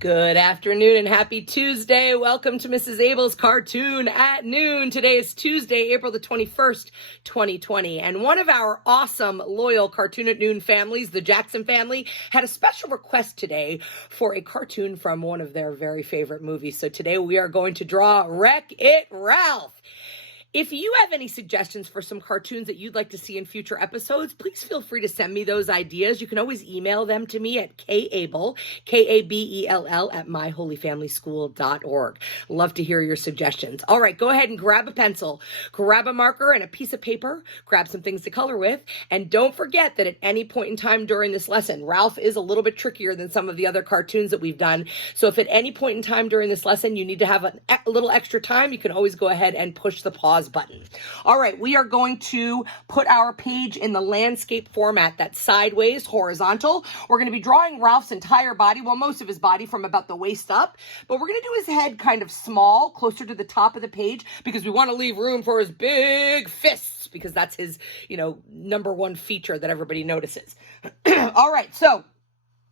Good afternoon and happy Tuesday. Welcome to Mrs. Abell's Cartoon at Noon. Today is Tuesday, April the 21st, 2020. And one of our awesome, loyal Cartoon at Noon families, the Jackson family, had a special request today for a cartoon from one of their very favorite movies. So today we are going to draw Wreck-It Ralph. If you have any suggestions for some cartoons that you'd like to see in future episodes, please feel free to send me those ideas. You can always email them to me at kabell, K-A-B-E-L-L, at myholyfamilyschool.org. Love to hear your suggestions. All right, go ahead and grab a pencil, grab a marker and a piece of paper, grab some things to color with, and don't forget that at any point in time during this lesson, Ralph is a little bit trickier than some of the other cartoons that we've done. So if at any point in time during this lesson you need to have a little extra time, you can always go ahead and push the pause button. All right, we are going to put our page in the landscape format, that's sideways, horizontal. We're going to be drawing Ralph's entire body, well, most of his body from about the waist up, but we're going to do his head kind of small, closer to the top of the page, because we want to leave room for his big fists, because that's his, number one feature that everybody notices. All right, so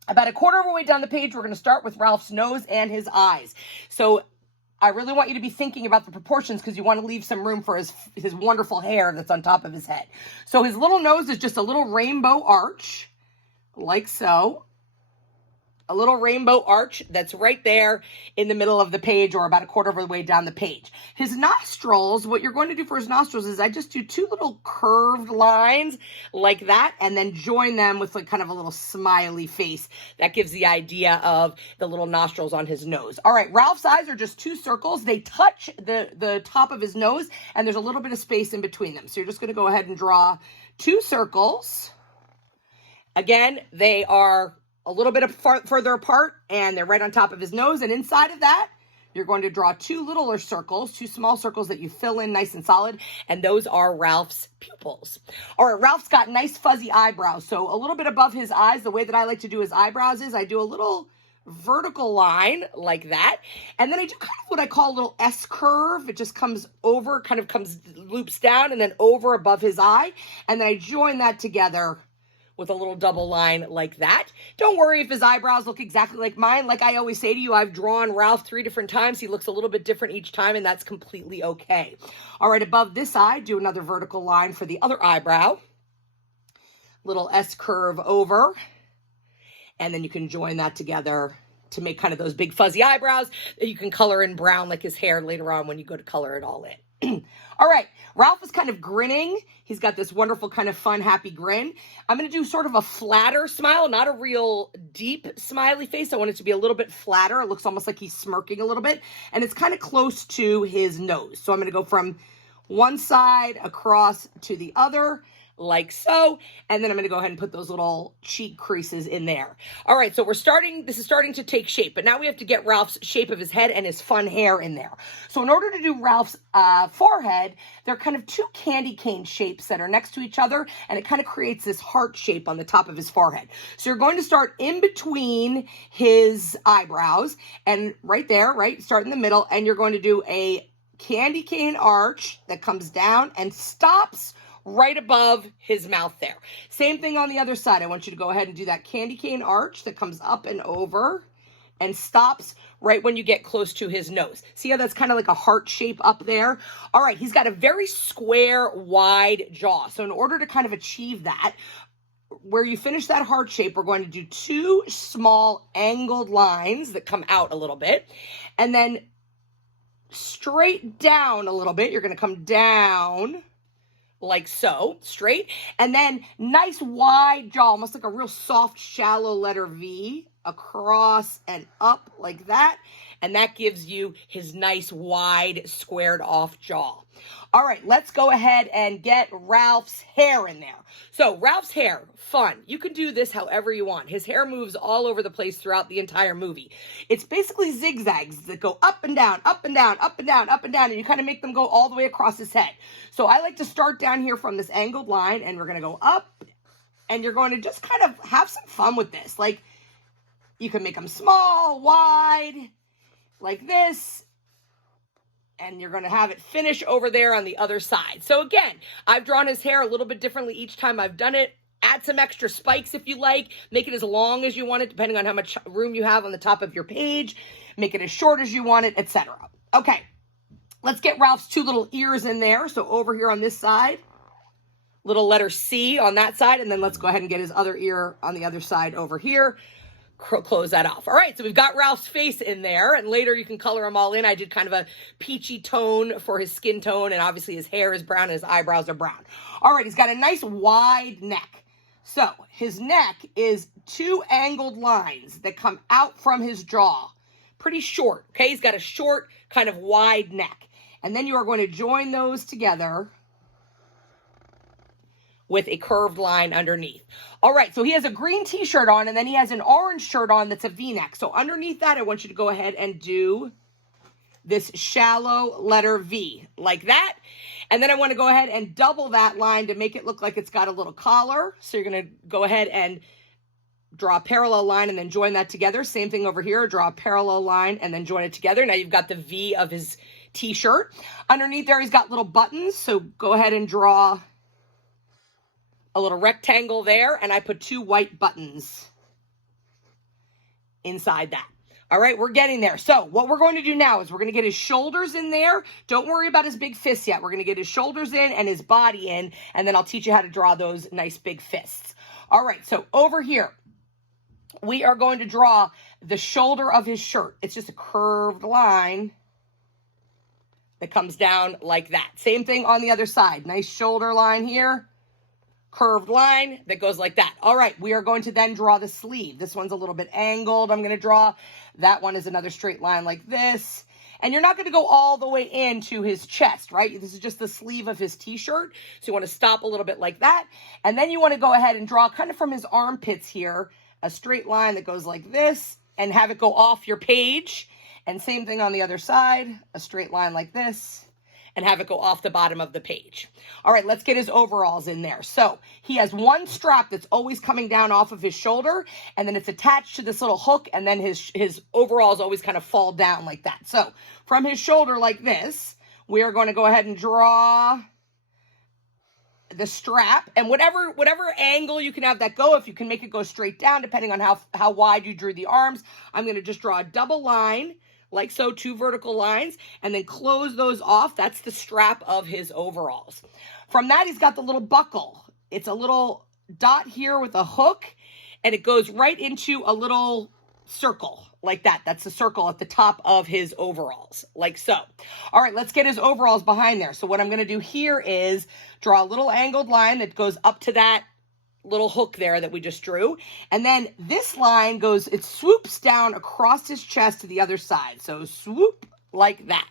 about a quarter of the way down the page, we're going to start with Ralph's nose and his eyes. So I really want you to be thinking about the proportions because you want to leave some room for his wonderful hair that's on top of his head. So his little nose is just a little rainbow arch, like so. A little rainbow arch that's right there in the middle of the page or about a quarter of the way down the page. His nostrils, what you're going to do for his nostrils is I just do two little curved lines like that and then join them with like kind of a little smiley face. That gives the idea of the little nostrils on his nose. All right, Ralph's eyes are just two circles. They touch the top of his nose and there's a little bit of space in between them. So you're just going to go ahead and draw two circles. Again, they are a little bit further apart, and they're right on top of his nose. And inside of that, you're going to draw two littler circles, two small circles that you fill in nice and solid, and those are Ralph's pupils. All right, Ralph's got nice fuzzy eyebrows. So a little bit above his eyes, the way that I like to do his eyebrows is I do a little vertical line like that, and then I do kind of what I call a little S curve. It just comes over, loops down, and then over above his eye, and then I join that together with a little double line like that. Don't worry if his eyebrows look exactly like mine. Like I always say to you, I've drawn Ralph 3 different times. He looks a little bit different each time, and that's completely okay. All right, above this eye, do another vertical line for the other eyebrow. Little S curve over, and then you can join that together to make kind of those big fuzzy eyebrows that you can color in brown like his hair later on when you go to color it all in. All right, Ralph is kind of grinning. He's got this wonderful kind of fun, happy grin. I'm going to do sort of a flatter smile, not a real deep smiley face. I want it to be a little bit flatter. It looks almost like he's smirking a little bit, and it's kind of close to his nose. So I'm going to go from one side across to the other, like so, and then I'm going to go ahead and put those little cheek creases in there. All right, so this is starting to take shape, but now we have to get Ralph's shape of his head and his fun hair in there. So in order to do Ralph's forehead, they're kind of two candy cane shapes that are next to each other, and it kind of creates this heart shape on the top of his forehead. So you're going to start in between his eyebrows, and right there, start in the middle, and you're going to do a candy cane arch that comes down and stops right above his mouth there. Same thing on the other side. I want you to go ahead and do that candy cane arch that comes up and over and stops right when you get close to his nose. See how that's kind of like a heart shape up there? All right, he's got a very square, wide jaw. So in order to kind of achieve that, where you finish that heart shape, we're going to do two small angled lines that come out a little bit, and then straight down a little bit. You're going to come down like so, straight, and then nice wide jaw, almost like a real soft, shallow letter V, across and up like that, and that gives you his nice, wide, squared off jaw. All right, let's go ahead and get Ralph's hair in there. So Ralph's hair, fun. You can do this however you want. His hair moves all over the place throughout the entire movie. It's basically zigzags that go up and down, up and down, up and down, up and down, and you kind of make them go all the way across his head. So I like to start down here from this angled line, and we're going to go up, and you're going to just kind of have some fun with this. Like, you can make them small, wide, like this, and you're going to have it finish over there on the other side. So again, I've drawn his hair a little bit differently each time I've done it. Add some extra spikes if you like. Make it as long as you want it, depending on how much room you have on the top of your page. Make it as short as you want it, etc. Okay, let's get Ralph's 2 little ears in there. So over here on this side, little letter C on that side, and then let's go ahead and get his other ear on the other side over here. Close that off. All right, so we've got Ralph's face in there, and later you can color him all in. I did kind of a peachy tone for his skin tone, and obviously his hair is brown and his eyebrows are brown. All right, he's got a nice wide neck. So his neck is 2 angled lines that come out from his jaw. Pretty short, okay? He's got a short, kind of wide neck. And then you are going to join those together with a curved line underneath. All right, so he has a green t-shirt on, and then he has an orange shirt on that's a V-neck. So underneath that, I want you to go ahead and do this shallow letter V, like that. And then I want to go ahead and double that line to make it look like it's got a little collar. So you're going to go ahead and draw a parallel line and then join that together. Same thing over here, draw a parallel line and then join it together. Now you've got the V of his t-shirt. Underneath there, he's got little buttons. So go ahead and draw a little rectangle there, and I put 2 white buttons inside that. All right, we're getting there. So what we're going to do now is we're going to get his shoulders in there. Don't worry about his big fists yet. We're going to get his shoulders in and his body in, and then I'll teach you how to draw those nice big fists. All right, so over here, we are going to draw the shoulder of his shirt. It's just a curved line that comes down like that. Same thing on the other side. Nice shoulder line here. Curved line that goes like that. All right, we are going to then draw the sleeve. This one's a little bit angled. I'm going to draw. That one is another straight line like this. And you're not going to go all the way into his chest, right? This is just the sleeve of his t-shirt. So you want to stop a little bit like that. And then you want to go ahead and draw kind of from his armpits here, a straight line that goes like this and have it go off your page. And same thing on the other side, a straight line like this, and have it go off the bottom of the page. All right, let's get his overalls in there. So he has one strap that's always coming down off of his shoulder, and then it's attached to this little hook, and then his overalls always kind of fall down like that. So from his shoulder like this, we are going to go ahead and draw the strap, and whatever angle you can have that go, if you can make it go straight down, depending on how wide you drew the arms, I'm going to just draw a double line, like so, 2 vertical lines, and then close those off. That's the strap of his overalls. From that, he's got the little buckle. It's a little dot here with a hook, and it goes right into a little circle like that. That's the circle at the top of his overalls, like so. All right, let's get his overalls behind there. So what I'm going to do here is draw a little angled line that goes up to that little hook there that we just drew. And then this line goes, it swoops down across his chest to the other side. So swoop like that.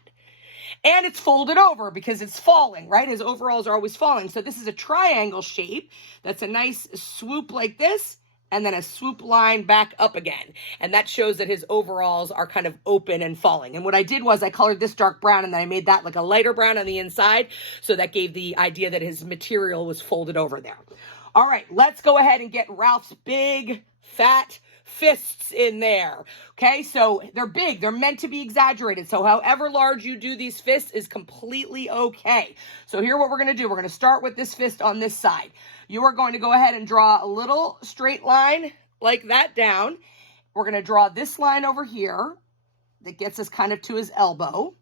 And it's folded over because it's falling, right? His overalls are always falling. So this is a triangle shape. That's a nice swoop like this, and then a swoop line back up again. And that shows that his overalls are kind of open and falling. And what I did was I colored this dark brown, and then I made that like a lighter brown on the inside. So that gave the idea that his material was folded over there. All right, let's go ahead and get Ralph's big, fat fists in there. Okay, so they're big. They're meant to be exaggerated. So however large you do these fists is completely okay. So here what we're going to do, we're going to start with this fist on this side. You are going to go ahead and draw a little straight line like that down. We're going to draw this line over here that gets us kind of to his elbow.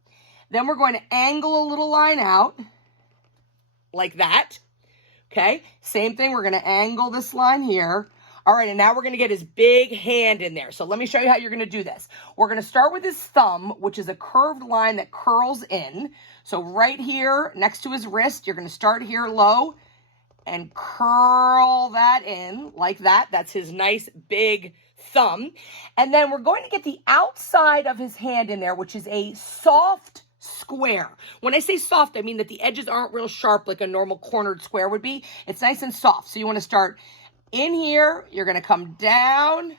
Then we're going to angle a little line out like that. Okay, same thing. We're going to angle this line here. All right, and now we're going to get his big hand in there. So let me show you how you're going to do this. We're going to start with his thumb, which is a curved line that curls in. So right here next to his wrist, you're going to start here low and curl that in like that. That's his nice big thumb. And then we're going to get the outside of his hand in there, which is a soft square. When I say soft, I mean that the edges aren't real sharp like a normal cornered square would be. It's nice and soft. So you want to start in here. You're going to come down,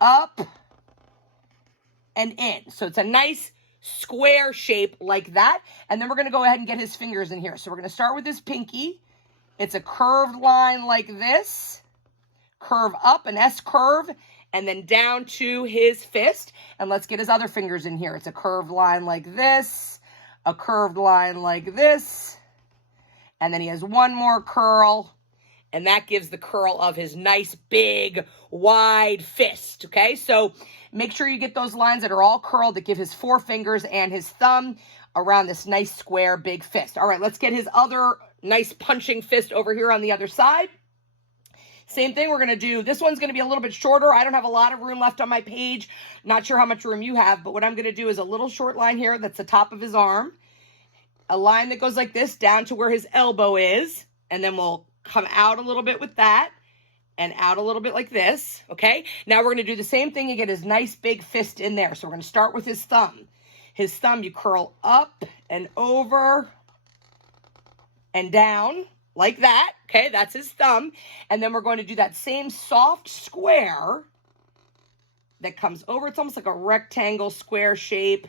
up, and in. So it's a nice square shape like that. And then we're going to go ahead and get his fingers in here. So we're going to start with his pinky. It's a curved line like this. Curve up, an S curve, and then down to his fist. And let's get his other fingers in here. It's a curved line like this, a curved line like this, and then he has one more curl, And that gives the curl of his nice, big, wide fist, okay? So make sure you get those lines that are all curled that give his forefingers and his thumb around this nice, square, big fist. All right, let's get his other nice punching fist over here on the other side. Same thing, we're going to do, this one's going to be a little bit shorter. I don't have a lot of room left on my page. Not sure how much room you have, but what I'm going to do is a little short line here that's the top of his arm. A line that goes like this down to where his elbow is, and then we'll come out a little bit with that and out a little bit like this, okay? Now we're going to do the same thing and get his nice big fist in there. So we're going to start with his thumb. His thumb you curl up and over and down like that, okay? That's his thumb. And then we're going to do that same soft square that comes over. It's almost like a rectangle square shape.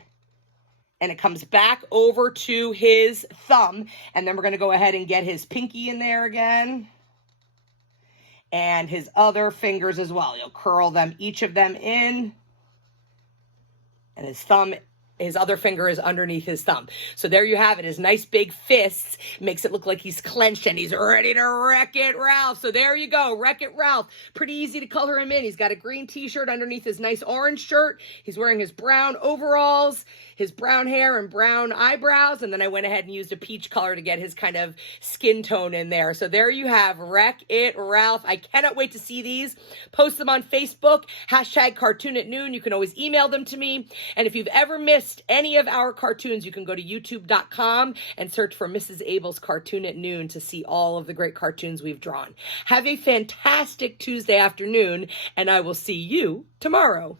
And it comes back over to his thumb. And then we're going to go ahead and get his pinky in there again. And his other fingers as well. You'll curl them, each of them in. And his thumb, his other finger is underneath his thumb. So there you have it. His nice big fists makes it look like he's clenched and he's ready to Wreck-It Ralph. So there you go, Wreck-It Ralph. Pretty easy to color him in. He's got a green t-shirt underneath his nice orange shirt. He's wearing his brown overalls, his brown hair and brown eyebrows. And then I went ahead and used a peach color to get his kind of skin tone in there. So there you have Wreck-It Ralph. I cannot wait to see these. Post them on Facebook, #cartoon@noon. You can always email them to me. And if you've ever missed any of our cartoons, you can go to youtube.com and search for Mrs. Abell's Cartoon at Noon to see all of the great cartoons we've drawn. Have a fantastic Tuesday afternoon, and I will see you tomorrow.